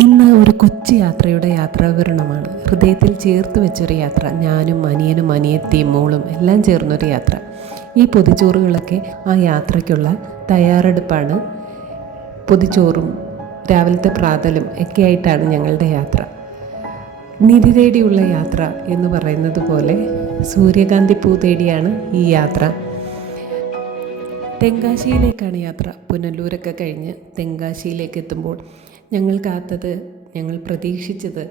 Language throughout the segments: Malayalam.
ഇന്ന് ഒരു കൊച്ചു യാത്രയുടെ യാത്രാവിവരണമാണ്. ഹൃദയത്തിൽ ചേർത്ത് വെച്ചൊരു യാത്ര. ഞാനും അനിയനും അനിയത്തിയും മോളും എല്ലാം ചേർന്നൊരു യാത്ര. ഈ പൊതിച്ചോറുകളൊക്കെ ആ യാത്രയ്ക്കുള്ള തയ്യാറെടുപ്പാണ്. പൊതിച്ചോറും രാവിലത്തെ പ്രാതലും ഒക്കെ ആയിട്ടാണ് ഞങ്ങളുടെ യാത്ര. നിധി തേടിയുള്ള യാത്ര എന്ന് പറയുന്നത് പോലെ സൂര്യകാന്തി പൂ തേടിയാണ് ഈ യാത്ര. തെങ്കാശിയിലേക്കാണ് യാത്ര. പുനലൂരൊക്കെ കഴിഞ്ഞ് തെങ്കാശിയിലേക്ക് എത്തുമ്പോൾ ഞങ്ങൾ പ്രതീക്ഷിച്ചത്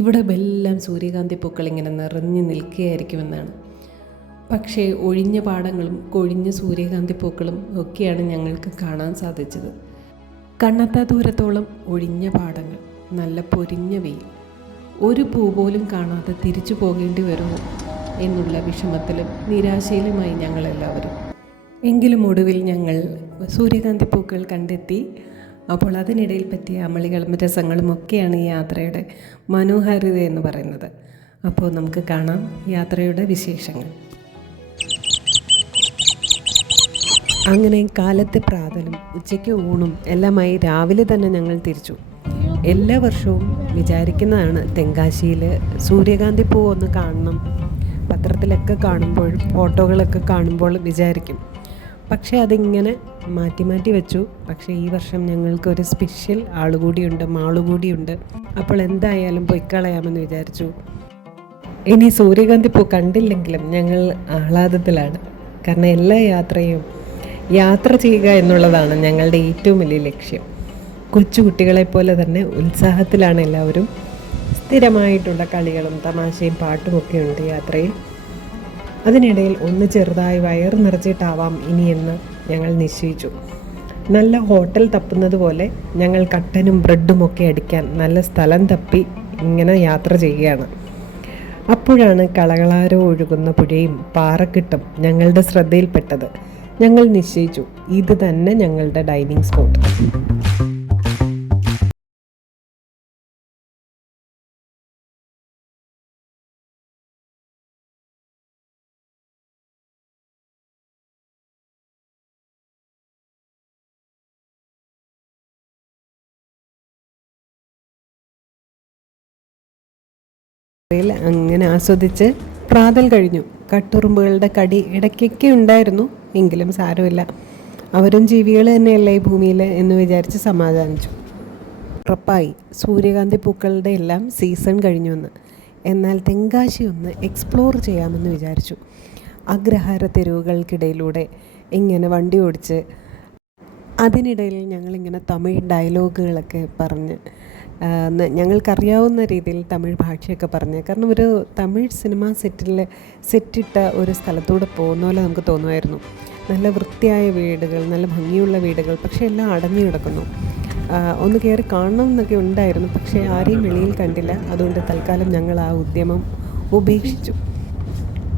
ഇവിടെ എല്ലാം സൂര്യകാന്തി പൂക്കൾ ഇങ്ങനെ നിറഞ്ഞു നിൽക്കുകയായിരിക്കുമെന്നാണ്. പക്ഷേ ഒഴിഞ്ഞ പാടങ്ങളും കൊഴിഞ്ഞ സൂര്യകാന്തി പൂക്കളും ഒക്കെയാണ് ഞങ്ങൾക്ക് കാണാൻ സാധിച്ചത്. കണ്ണെത്താ ദൂരത്തോളം ഒഴിഞ്ഞ പാടങ്ങൾ, നല്ല പൊരിഞ്ഞ വെയിൽ, ഒരു പൂ പോലും കാണാതെ തിരിച്ചു പോകേണ്ടി വരുമോ എന്നുള്ള വിഷമത്തിലും നിരാശയിലുമായി ഞങ്ങളെല്ലാവരും. എങ്കിലും ഒടുവിൽ ഞങ്ങൾ സൂര്യകാന്തി പൂക്കൾ കണ്ടെത്തി. അപ്പോൾ അതിനിടയിൽ പറ്റിയ അമളികളും രസങ്ങളും ഒക്കെയാണ് ഈ യാത്രയുടെ മനോഹാരിത എന്ന് പറയുന്നത്. അപ്പോൾ നമുക്ക് കാണാം യാത്രയുടെ വിശേഷങ്ങൾ. അങ്ങനെ കാലത്തെ പ്രാതലും ഉച്ചയ്ക്ക് ഊണും എല്ലാമായി രാവിലെ തന്നെ ഞങ്ങൾ തിരിച്ചു. എല്ലാ വർഷവും വിചാരിക്കുന്നതാണ് തെങ്കാശിയിൽ സൂര്യകാന്തി പൂ ഒന്ന് കാണണം. പത്രത്തിലൊക്കെ കാണുമ്പോൾ, ഫോട്ടോകളൊക്കെ കാണുമ്പോൾ വിചാരിക്കും. പക്ഷേ അതിങ്ങനെ മാറ്റി വെച്ചു. പക്ഷേ ഈ വർഷം ഞങ്ങൾക്കൊരു സ്പെഷ്യൽ ആളുകൂടിയുണ്ട്, മാളുകൂടിയുണ്ട്. അപ്പോൾ എന്തായാലും പൊയ്ക്കളയാമെന്ന് വിചാരിച്ചു. ഇനി സൂര്യകാന്തി പൂ കണ്ടില്ലെങ്കിലും ഞങ്ങൾ ആഹ്ലാദത്തിലാണ്. കാരണം എല്ലാ യാത്ര ചെയ്യുക എന്നുള്ളതാണ് ഞങ്ങളുടെ ഏറ്റവും വലിയ ലക്ഷ്യം. കൊച്ചുകുട്ടികളെപ്പോലെ തന്നെ ഉത്സാഹത്തിലാണ് എല്ലാവരും. സ്ഥിരമായിട്ടുള്ള കളികളും തമാശയും പാട്ടുമൊക്കെ ഉണ്ട് യാത്രയിൽ. അതിനിടയിൽ ഒന്ന് ചെറുതായി വയറ് നിറച്ചിട്ടാവാം ഇനിയെന്ന് ഞങ്ങൾ നിശ്ചയിച്ചു. നല്ല ഹോട്ടൽ തപ്പുന്നത് പോലെ ഞങ്ങൾ കട്ടനും ബ്രെഡുമൊക്കെ അടിക്കാൻ നല്ല സ്ഥലം തപ്പി ഇങ്ങനെ യാത്ര ചെയ്യുകയാണ്. അപ്പോഴാണ് കളകളാരോ ഒഴുകുന്ന പുഴയും പാറക്കെട്ടും ഞങ്ങളുടെ ശ്രദ്ധയിൽപ്പെട്ടത്. ഞങ്ങൾ നിശ്ചയിച്ചു, ഇത് തന്നെ ഞങ്ങളുടെ ഡൈനിങ് സ്പോട്ട്. അങ്ങനെ ആസ്വദിച്ച് പ്രാതൽ കഴിഞ്ഞു. കട്ടുറുമ്പുകളുടെ കടി ഇടയ്ക്കൊക്കെ ഉണ്ടായിരുന്നു, എങ്കിലും സാരമില്ല, അവരും ജീവികൾ തന്നെയല്ലേ ഈ ഭൂമിയിൽ എന്ന് വിചാരിച്ച് സമാധാനിച്ചു. ഉറപ്പായി സൂര്യകാന്തി പൂക്കളുടെ എല്ലാം സീസൺ കഴിഞ്ഞുവെന്ന്. എന്നാൽ തെങ്കാശി ഒന്ന് എക്സ്പ്ലോർ ചെയ്യാമെന്ന് വിചാരിച്ചു. അഗ്രഹാര തെരുവുകൾക്കിടയിലൂടെ ഇങ്ങനെ വണ്ടി ഓടിച്ച് അതിനിടയിൽ ഞങ്ങളിങ്ങനെ തമിഴ് ഡയലോഗുകളൊക്കെ പറഞ്ഞ് ഞങ്ങൾക്കറിയാവുന്ന രീതിയിൽ തമിഴ് ഭാഷയൊക്കെ പറഞ്ഞ്, കാരണം ഒരു തമിഴ് സിനിമ സെറ്റിട്ട ഒരു സ്ഥലത്തൂടെ പോകുന്ന പോലെ നമുക്ക് തോന്നുമായിരുന്നു. നല്ല വൃത്തിയായ വീടുകൾ, നല്ല ഭംഗിയുള്ള വീടുകൾ, പക്ഷേ എല്ലാം അടഞ്ഞു കിടക്കുന്നു. ഒന്ന് കയറി കാണണം എന്നൊക്കെ ഉണ്ടായിരുന്നു, പക്ഷേ ആരെയും വെളിയിൽ കണ്ടില്ല. അതുകൊണ്ട് തൽക്കാലം ഞങ്ങൾ ആ ഉദ്യമം ഉപേക്ഷിച്ചു.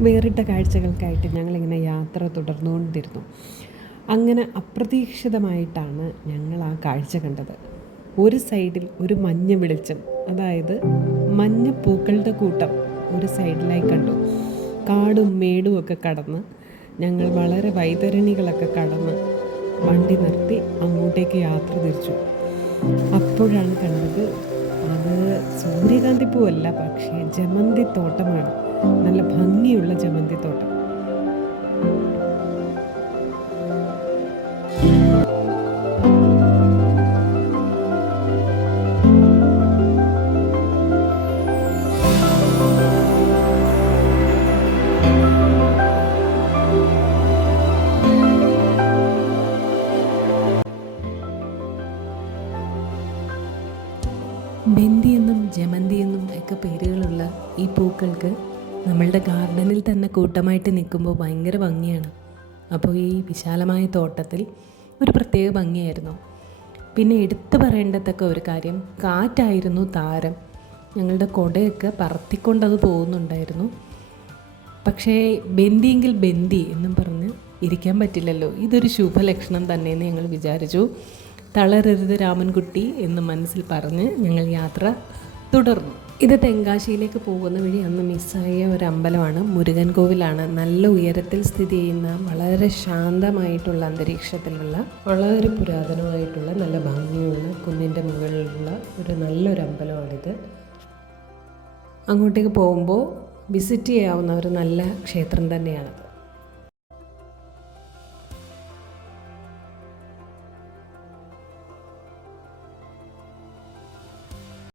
വേറിട്ട കാഴ്ചകൾക്കായിട്ട് ഞങ്ങളിങ്ങനെ യാത്ര തുടർന്നുകൊണ്ടിരുന്നു. അങ്ങനെ അപ്രതീക്ഷിതമായിട്ടാണ് ഞങ്ങൾ ആ കാഴ്ച കണ്ടത്. ഒരു സൈഡിൽ ഒരു മഞ്ഞ വെളിച്ചം, അതായത് മഞ്ഞ പൂക്കളുടെ കൂട്ടം ഒരു സൈഡിലായി കണ്ടു. കാടും മേടും ഒക്കെ കടന്ന് ഞങ്ങൾ വളരെ വൈതരണികളൊക്കെ കടന്ന് വണ്ടി നിർത്തി അങ്ങോട്ടേക്ക് യാത്ര തിരിച്ചു. അപ്പോഴാണ് കണ്ടത് അത് സൂര്യകാന്തി പൂവല്ല, പക്ഷേ ജമന്തി തോട്ടമാണ്. നല്ല ഭംഗിയുള്ള ജമന്തി തോട്ടം. ബന്ദി എന്നും ജമന്തി എന്നും ഒക്കെ പേരുകളുള്ള ഈ പൂക്കൾക്ക് നമ്മളുടെ ഗാർഡനിൽ തന്നെ കൂട്ടമായിട്ട് നിൽക്കുമ്പോൾ ഭയങ്കര ഭംഗിയാണ്. അപ്പോൾ ഈ വിശാലമായ തോട്ടത്തിൽ ഒരു പ്രത്യേക ഭംഗിയായിരുന്നു. പിന്നെ എടുത്തു പറയേണ്ടതൊക്കെ ഒരു കാര്യം, കാറ്റായിരുന്നു താരം. ഞങ്ങളുടെ കുടയൊക്കെ പറത്തിക്കൊണ്ടത് പോകുന്നുണ്ടായിരുന്നു. പക്ഷേ ബന്ദിയെങ്കിൽ ബന്ദി എന്നും പറഞ്ഞ് ഇരിക്കാൻ പറ്റില്ലല്ലോ, ഇതൊരു ശുഭലക്ഷണം തന്നെയെന്ന് ഞങ്ങൾ വിചാരിച്ചു. തളരരുത് രാമൻകുട്ടി എന്ന് മനസ്സിൽ പറഞ്ഞ് ഞങ്ങൾ യാത്ര തുടർന്നു. ഇത് തെങ്കാശിയിലേക്ക് പോകുന്ന വഴി അന്ന് മിസ്സായ ഒരു അമ്പലമാണ്, മുരുകൻ കോവിലാണ്. നല്ല ഉയരത്തിൽ സ്ഥിതി ചെയ്യുന്ന, വളരെ ശാന്തമായിട്ടുള്ള അന്തരീക്ഷത്തിലുള്ള, വളരെ പുരാതനമായിട്ടുള്ള, നല്ല ഭംഗിയുള്ള, കുന്നിൻ്റെ മുകളിലുള്ള ഒരു നല്ലൊരു അമ്പലമാണിത്. അങ്ങോട്ടേക്ക് പോകുമ്പോൾ വിസിറ്റ് ചെയ്യാവുന്ന ഒരു നല്ല ക്ഷേത്രം തന്നെയാണത്.